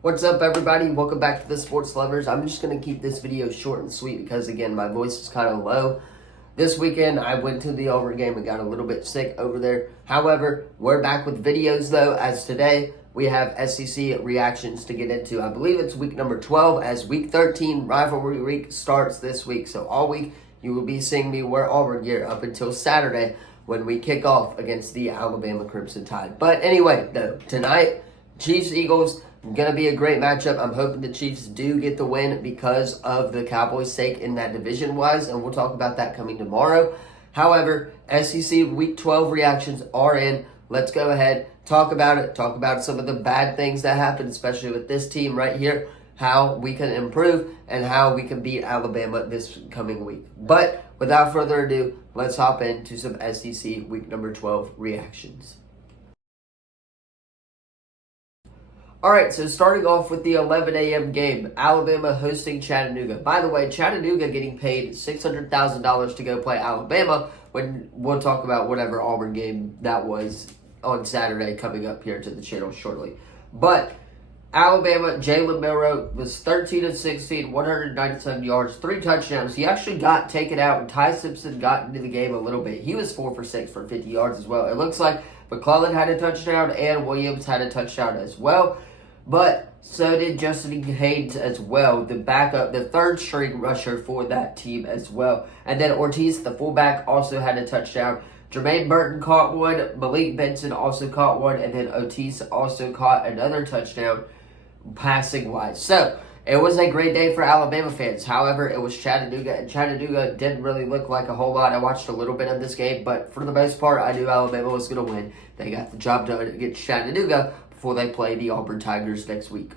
What's up, everybody? Welcome back to the Sports Lovers. I'm just going to keep this video short and sweet because, again, my voice is kind of low. This weekend, I went to the Auburn game and got a little bit sick over there. However, we're back with videos, though, as today we have SEC reactions to get into. I believe it's week number 12 as week 13 rivalry week starts this week. So all week, you will be seeing me wear Auburn gear up until Saturday when we kick off against the Alabama Crimson Tide. But anyway, though, tonight, Chiefs-Eagles, going to be a great matchup. I'm hoping the Chiefs do get the win because of the Cowboys' sake in that division-wise, and we'll talk about that coming tomorrow. However, SEC Week 12 reactions are in. Let's go ahead, talk about it, talk about some of the bad things that happened, especially with this team right here, how we can improve, and how we can beat Alabama this coming week. But without further ado, let's hop into some SEC Week number 12 reactions. All right, so starting off with the 11 a.m. game, Alabama hosting Chattanooga. By the way, Chattanooga getting paid $600,000 to go play Alabama when we'll talk about whatever Auburn game that was on Saturday coming up here to the channel shortly. But Alabama, Jalen Milroe was 13 of 16, 197 yards, 3 touchdowns. He actually got taken out, and Ty Simpson got into the game a little bit. He was 4 for 6 for 50 yards as well. It looks like McClellan had a touchdown and Williams had a touchdown as well. But so did Justin Haynes as well, the backup, the third string rusher for that team as well. And then Ortiz, the fullback, also had a touchdown. Jermaine Burton caught one. Malik Benson also caught one. And then Ortiz also caught another touchdown passing-wise. So it was a great day for Alabama fans. However, it was Chattanooga, and Chattanooga didn't really look like a whole lot. I watched a little bit of this game, but for the most part, I knew Alabama was going to win. They got the job done against Chattanooga before they play the Auburn Tigers next week.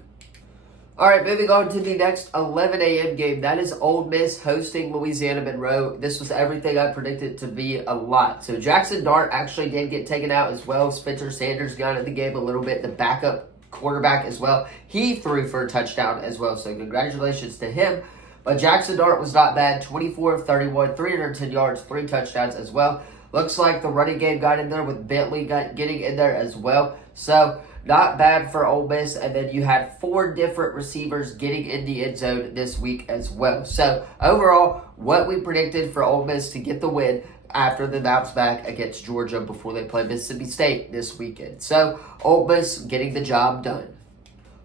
All right, moving on to the next 11 a.m. game. That is Ole Miss hosting Louisiana Monroe. This was everything I predicted to be a lot. So Jackson Dart actually did get taken out as well. Spencer Sanders got in the game a little bit. The backup quarterback as well. He threw for a touchdown as well, so congratulations to him. But Jackson Dart was not bad. 24 of 31, 310 yards, 3 touchdowns as well. Looks like the running game got in there with Bentley getting in there as well. So not bad for Ole Miss. And then you had 4 different receivers getting in the end zone this week as well. So overall, what we predicted for Ole Miss to get the win after the bounce back against Georgia before they play Mississippi State this weekend. So Ole Miss getting the job done.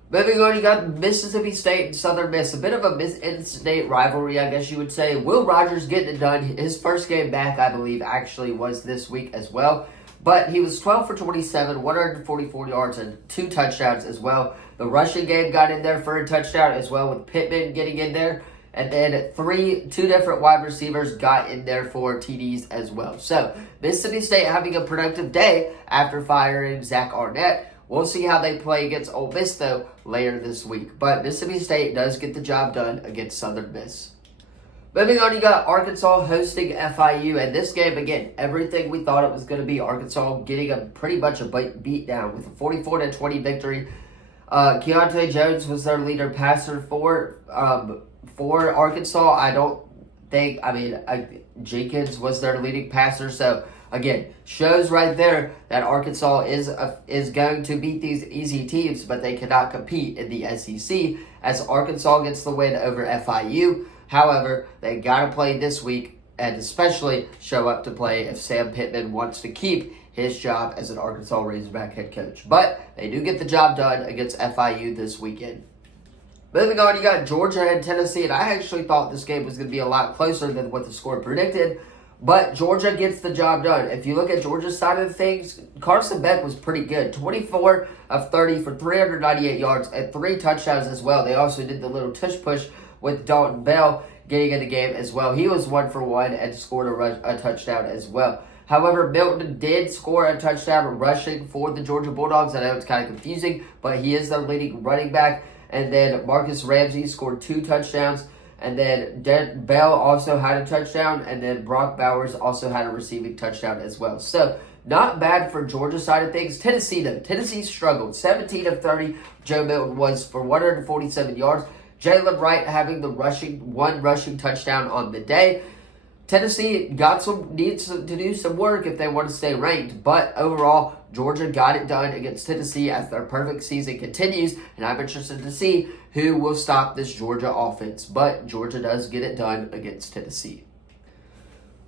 Moving on, you got Mississippi State and Southern Miss. A bit of a in-state rivalry, I guess you would say. Will Rogers getting it done. His first game back, I believe, actually was this week as well. But he was 12 for 27, 144 yards, and 2 touchdowns as well. The rushing game got in there for a touchdown as well, with Pittman getting in there. And then 2 different wide receivers got in there for TDs as well. So Mississippi State having a productive day after firing Zach Arnett. We'll see how they play against Ole Miss, though, later this week. But Mississippi State does get the job done against Southern Miss. Moving on, you got Arkansas hosting FIU. And this game, again, everything we thought it was going to be. Arkansas getting a pretty much a beat down with a 44-20 victory. Keontae Jones was their leader passer for Arkansas. Jenkins was their leading passer. So again, shows right there that Arkansas is going to beat these easy teams, but they cannot compete in the SEC as Arkansas gets the win over FIU. However, they got to play this week and especially show up to play if Sam Pittman wants to keep his job as an Arkansas Razorback head coach. But they do get the job done against FIU this weekend. Moving on, you got Georgia and Tennessee, and I actually thought this game was going to be a lot closer than what the score predicted. But Georgia gets the job done. If you look at Georgia's side of things, Carson Beck was pretty good. 24 of 30 for 398 yards and 3 touchdowns as well. They also did the little tush-push with Dalton Bell getting in the game as well. He was 1 for 1 and scored a touchdown as well. However, Milton did score a touchdown rushing for the Georgia Bulldogs. I know it's kind of confusing, but he is their leading running back. And then Marcus Ramsey scored 2 touchdowns. And then Bell also had a touchdown. And then Brock Bowers also had a receiving touchdown as well. So, not bad for Georgia's side of things. Tennessee, though. Tennessee struggled. 17 of 30. Joe Milton was for 147 yards. Jalen Wright having the one rushing touchdown on the day. Tennessee needs to do some work if they want to stay ranked. But overall, Georgia got it done against Tennessee as their perfect season continues, and I'm interested to see who will stop this Georgia offense. But Georgia does get it done against Tennessee.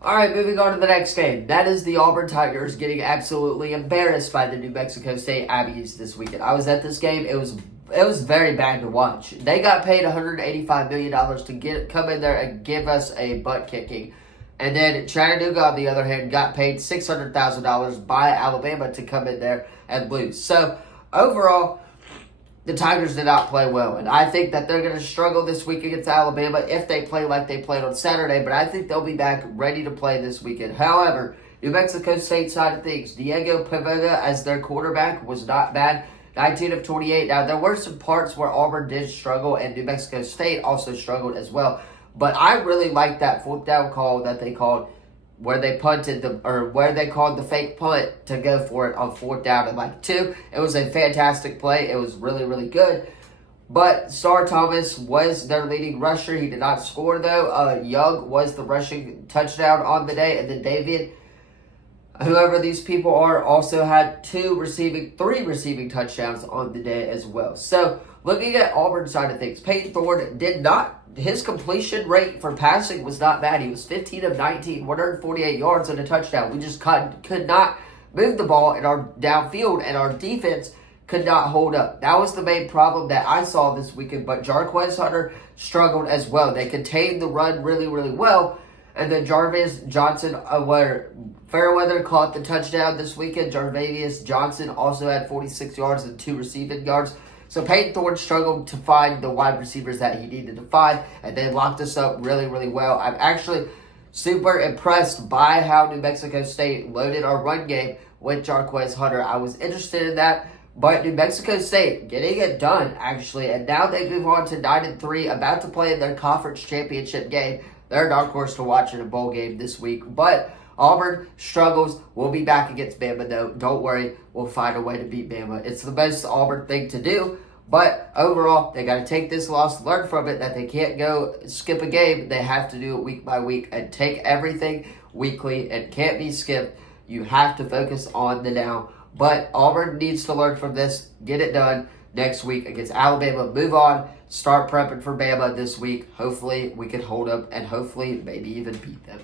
All right, moving on to the next game. That is the Auburn Tigers getting absolutely embarrassed by the New Mexico State Aggies this weekend. I was at this game. It was very bad to watch. They got paid $185 million to come in there and give us a butt kicking. And then Chattanooga, on the other hand, got paid $600,000 by Alabama to come in there and lose. So, overall, the Tigers did not play well. And I think that they're going to struggle this week against Alabama if they play like they played on Saturday. But I think they'll be back ready to play this weekend. However, New Mexico State side of things, Diego Pavetta as their quarterback was not bad. 19 of 28. Now, there were some parts where Auburn did struggle and New Mexico State also struggled as well. But I really like that fourth down call that they called where they punted where they called the fake punt to go for it on fourth down and like 2. It was a fantastic play. It was really, really good. But Star Thomas was their leading rusher. He did not score though. Young was the rushing touchdown on the day, and then David, whoever these people are, also had 3 receiving touchdowns on the day as well. So, looking at Auburn's side of things, Peyton Thorne his completion rate for passing was not bad. He was 15 of 19, 148 yards and a touchdown. We just could not move the ball in our downfield, and our defense could not hold up. That was the main problem that I saw this weekend, but Jarquez Hunter struggled as well. They contained the run really, really well. And then Jarvis Johnson, where Fairweather caught the touchdown this weekend. Jarvavius Johnson also had 46 yards and 2 receiving yards. So Peyton Thorne struggled to find the wide receivers that he needed to find, and they locked us up really, really well. I'm actually super impressed by how New Mexico State loaded our run game with Jarquez Hunter. I was interested in that, but New Mexico State getting it done, actually, and now they move on to 9-3, about to play in their conference championship game. They're a dark horse to watch in a bowl game this week, but Auburn struggles. We'll be back against Bama, though. Don't worry. We'll find a way to beat Bama. It's the most Auburn thing to do. But overall, they got to take this loss, learn from it, that they can't go skip a game. They have to do it week by week and take everything weekly. It can't be skipped. You have to focus on the now. But Auburn needs to learn from this, get it done next week against Alabama. Move on. Start prepping for Bama this week. Hopefully, we can hold up and hopefully maybe even beat them.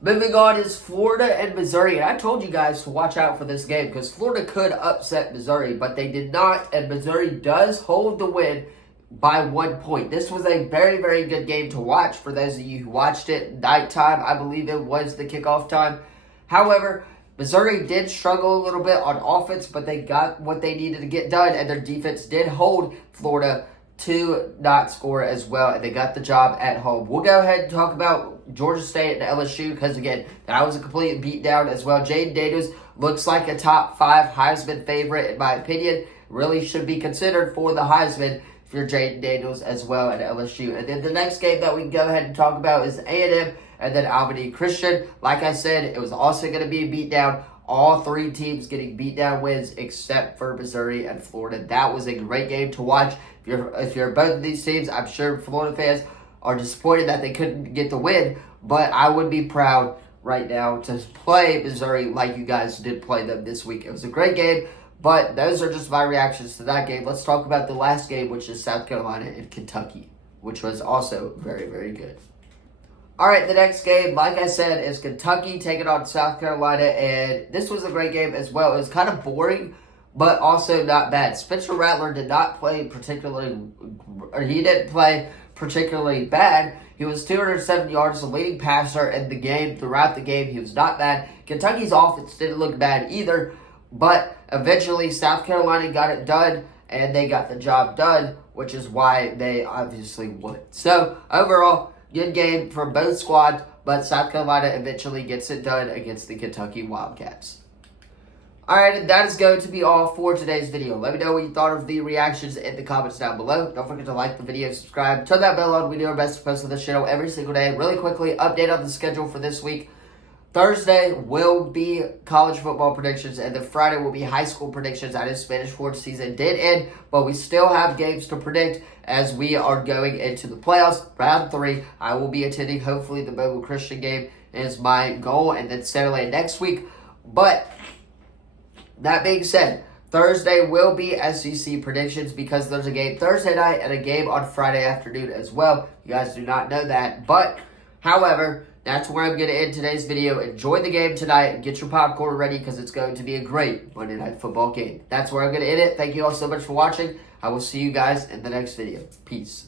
Moving on is Florida and Missouri. And I told you guys to watch out for this game because Florida could upset Missouri, but they did not. And Missouri does hold the win by 1 point. This was a very, very good game to watch for those of you who watched it. Nighttime, I believe it was the kickoff time. However, Missouri did struggle a little bit on offense, but they got what they needed to get done, and their defense did hold Florida to not score as well, and they got the job at home. We'll go ahead and talk about Georgia State and LSU because, again, that was a complete beatdown as well. Jaden Daniels looks like a top 5 Heisman favorite, in my opinion. Really should be considered for the Heisman if you're Jaden Daniels as well at LSU. And then the next game that we can go ahead and talk about is A&M and then Albany Christian. Like I said, it was also going to be a beatdown. All 3 teams getting beatdown wins except for Missouri and Florida. That was a great game to watch. If you're both of these teams, I'm sure Florida fans are disappointed that they couldn't get the win, but I would be proud right now to play Missouri like you guys did play them this week. It was a great game, but those are just my reactions to that game. Let's talk about the last game, which is South Carolina and Kentucky, which was also very, very good. All right, the next game, like I said, is Kentucky taking on South Carolina, and this was a great game as well. It was kind of boring, but also not bad. Spencer Rattler did not play particularly bad. He was 207 yards, the leading passer in the game. Throughout the game, he was not bad. Kentucky's offense didn't look bad either, but eventually South Carolina got it done, and they got the job done, which is why they obviously won. So, overall, good game from both squads, but South Carolina eventually gets it done against the Kentucky Wildcats. Alright, and that is going to be all for today's video. Let me know what you thought of the reactions in the comments down below. Don't forget to like the video, subscribe, turn that bell on. We do our best to post on this channel every single day. Really quickly, update on the schedule for this week. Thursday will be college football predictions, and then Friday will be high school predictions. I know Spanish sports season did end, but we still have games to predict as we are going into the playoffs. Round 3, I will be attending, hopefully, the Mobile Christian game is my goal, and then Saturday next week. But That being said, Thursday will be SEC predictions because there's a game Thursday night and a game on Friday afternoon as well. You guys do not know that. But, however, that's where I'm going to end today's video. Enjoy the game tonight and get your popcorn ready because it's going to be a great Monday Night Football game. That's where I'm going to end it. Thank you all so much for watching. I will see you guys in the next video. Peace.